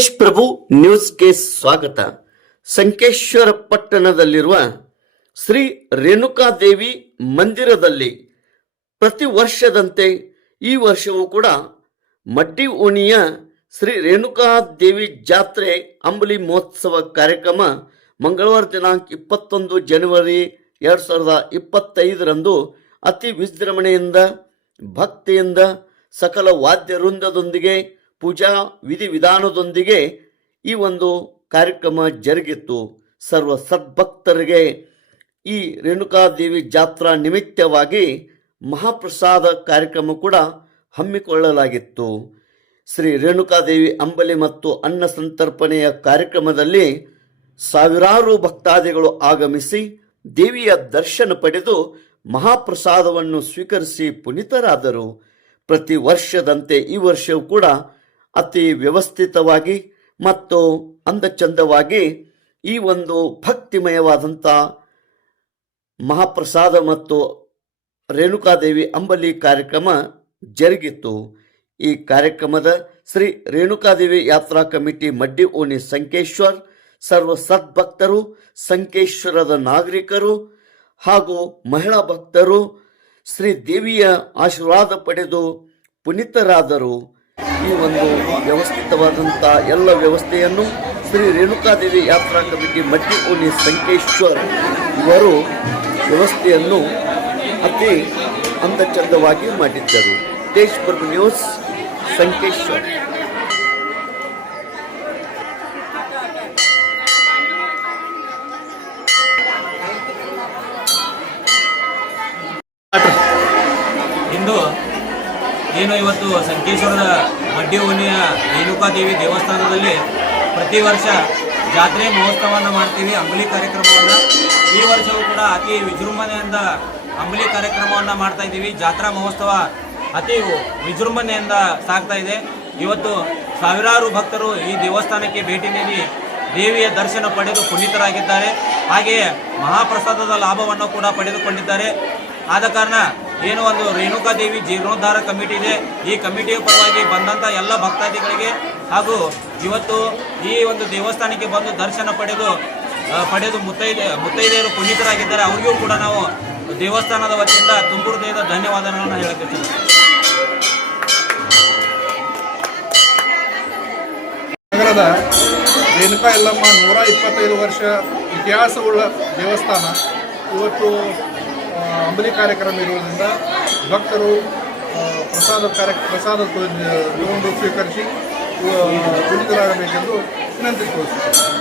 ದೇಶ್ ಪ್ರಭು ನ್ಯೂಸ್ಗೆ ಸ್ವಾಗತ. ಸಂಕೇಶ್ವರ ಪಟ್ಟಣದಲ್ಲಿರುವ ಶ್ರೀ ರೇಣುಕಾದೇವಿ ಮಂದಿರದಲ್ಲಿ ಪ್ರತಿ ವರ್ಷದಂತೆ ಈ ವರ್ಷವೂ ಕೂಡ ಮಡ್ಡಿ ಓಣಿಯ ಶ್ರೀ ರೇಣುಕಾದೇವಿ ಜಾತ್ರೆ ಅಂಬಲಿ ಮಹೋತ್ಸವ ಕಾರ್ಯಕ್ರಮ ಮಂಗಳವಾರ ದಿನಾಂಕ 21 ಜನವರಿ 2025ರಂದು ಅತಿ ವಿಜೃಂಭಣೆಯಿಂದ ಭಕ್ತಿಯಿಂದ ಸಕಲ ವಾದ್ಯ ವೃಂದದೊಂದಿಗೆ ಪೂಜಾ ವಿಧಿವಿಧಾನದೊಂದಿಗೆ ಈ ಒಂದು ಕಾರ್ಯಕ್ರಮ ಜರುಗಿತ್ತು. ಸರ್ವ ಸದ್ಭಕ್ತರಿಗೆ ಈ ರೇಣುಕಾದೇವಿ ಜಾತ್ರಾ ನಿಮಿತ್ತವಾಗಿ ಮಹಾಪ್ರಸಾದ ಕಾರ್ಯಕ್ರಮ ಕೂಡ ಹಮ್ಮಿಕೊಳ್ಳಲಾಗಿತ್ತು. ಶ್ರೀ ರೇಣುಕಾದೇವಿ ಅಂಬಲಿ ಮತ್ತು ಅನ್ನ ಸಂತರ್ಪಣೆಯ ಕಾರ್ಯಕ್ರಮದಲ್ಲಿ ಸಾವಿರಾರು ಭಕ್ತಾದಿಗಳು ಆಗಮಿಸಿ ದೇವಿಯ ದರ್ಶನ ಪಡೆದು ಮಹಾಪ್ರಸಾದವನ್ನು ಸ್ವೀಕರಿಸಿ ಪುನೀತರಾದರು. ಪ್ರತಿ ವರ್ಷದಂತೆ ಈ ವರ್ಷವೂ ಕೂಡ ಅತಿ ವ್ಯವಸ್ಥಿತವಾಗಿ ಮತ್ತು ಅಂದಚಂದವಾಗಿ ಈ ಒಂದು ಭಕ್ತಿಮಯವಾದಂಥ ಮಹಾಪ್ರಸಾದ ಮತ್ತು ರೇಣುಕಾದೇವಿ ಅಂಬಲಿ ಕಾರ್ಯಕ್ರಮ ಜರುಗಿತು. ಈ ಕಾರ್ಯಕ್ರಮದ ಶ್ರೀ ರೇಣುಕಾದೇವಿ ಯಾತ್ರಾ ಕಮಿಟಿ ಮಡ್ಡಿ ಓಣಿ ಸಂಕೇಶ್ವರ್, ಸರ್ವ ಸದ್ಭಕ್ತರು, ಸಂಕೇಶ್ವರದ ನಾಗರಿಕರು ಹಾಗೂ ಮಹಿಳಾ ಭಕ್ತರು ಶ್ರೀ ದೇವಿಯ ಆಶೀರ್ವಾದ ಪಡೆದು ಪುನೀತರಾದರು. ಈ ಒಂದು ವ್ಯವಸ್ಥಿತವಾದಂಥ ಎಲ್ಲ ವ್ಯವಸ್ಥೆಯನ್ನು ಶ್ರೀ ರೇಣುಕಾದೇವಿ ಯಾತ್ರಾ ಕಮಿಟಿ ಮಡ್ಡಿ ಓಣಿ ಸಂಕೇಶ್ವರ್ ಇವರು ವ್ಯವಸ್ಥೆಯನ್ನು ಅತಿ ಅಂದಚಂದವಾಗಿ ಮಾಡಿದ್ದರು. ದೇಶ್ ಪ್ರಭು ನ್ಯೂಸ್ ಸಂಕೇಶ್ವರ್. ಇಂದು ಏನು ಇವತ್ತು ಸಂಕೇಶ್ವರದ ಮಡ್ಡಿ ಓಣಿಯ ರೇಣುಕಾದೇವಿ ದೇವಸ್ಥಾನದಲ್ಲಿ ಪ್ರತಿ ವರ್ಷ ಜಾತ್ರೆ ಮಹೋತ್ಸವವನ್ನು ಮಾಡ್ತೀವಿ, ಅಂಬಲಿ ಕಾರ್ಯಕ್ರಮವನ್ನು. ಈ ವರ್ಷವೂ ಕೂಡ ಅತಿ ವಿಜೃಂಭಣೆಯಿಂದ ಅಂಬಲಿ ಕಾರ್ಯಕ್ರಮವನ್ನು ಮಾಡ್ತಾ ಇದ್ದೀವಿ. ಜಾತ್ರಾ ಮಹೋತ್ಸವ ಅತಿ ವಿಜೃಂಭಣೆಯಿಂದ ಸಾಗ್ತಾ ಇದೆ. ಇವತ್ತು ಸಾವಿರಾರು ಭಕ್ತರು ಈ ದೇವಸ್ಥಾನಕ್ಕೆ ಭೇಟಿ ನೀಡಿ ದೇವಿಯ ದರ್ಶನ ಪಡೆದು ಪುನೀತರಾಗಿದ್ದಾರೆ. ಹಾಗೆಯೇ ಮಹಾಪ್ರಸಾದದ ಲಾಭವನ್ನು ಕೂಡ ಪಡೆದುಕೊಂಡಿದ್ದಾರೆ. ಆದ ಕಾರಣ ಏನು ಒಂದು ರೇಣುಕಾದೇವಿ ಜೀರ್ಣೋದ್ಧಾರ ಕಮಿಟಿ ಇದೆ, ಈ ಕಮಿಟಿಯ ಪರವಾಗಿ ಬಂದಂಥ ಎಲ್ಲ ಭಕ್ತಾದಿಗಳಿಗೆ ಹಾಗೂ ಇವತ್ತು ಈ ಒಂದು ದೇವಸ್ಥಾನಕ್ಕೆ ಬಂದು ದರ್ಶನ ಪಡೆದು ಮುತ್ತೈದೆಯರು ಪುನೀತರಾಗಿದ್ದಾರೆ. ಅವರಿಗೂ ಕೂಡ ನಾವು ದೇವಸ್ಥಾನದ ವತಿಯಿಂದ ತುಂಬ ಹೃದಯದ ಧನ್ಯವಾದಗಳನ್ನು ಹೇಳುತ್ತೇವೆ. ನಗರದ ರೇಣುಕಾ ಯಲ್ಲಮ್ಮ 125 ವರ್ಷ ಇತಿಹಾಸವುಳ್ಳ ದೇವಸ್ಥಾನ ಇವತ್ತು ಅಂಬಲಿ ಕಾರ್ಯಕ್ರಮ ಇರುವುದರಿಂದ ಭಕ್ತರು ಪ್ರಸಾದ ತಗೊಂಡು ಸ್ವೀಕರಿಸಿ ಪುನೀತರಾಗಬೇಕೆಂದು ವಿನಂತಿ ತೋರಿಸುತ್ತಾರೆ.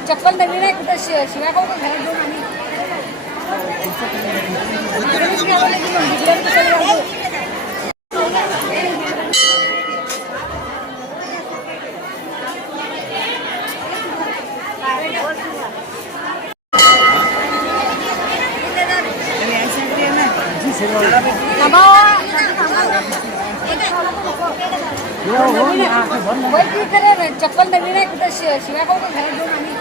चप्पल नवीन आहे कुठं शिव्या खाऊ का घरात जाऊन आणि चप्पल नवीन आहे कुठं शिव्या खाऊ का घरात जाऊन आणि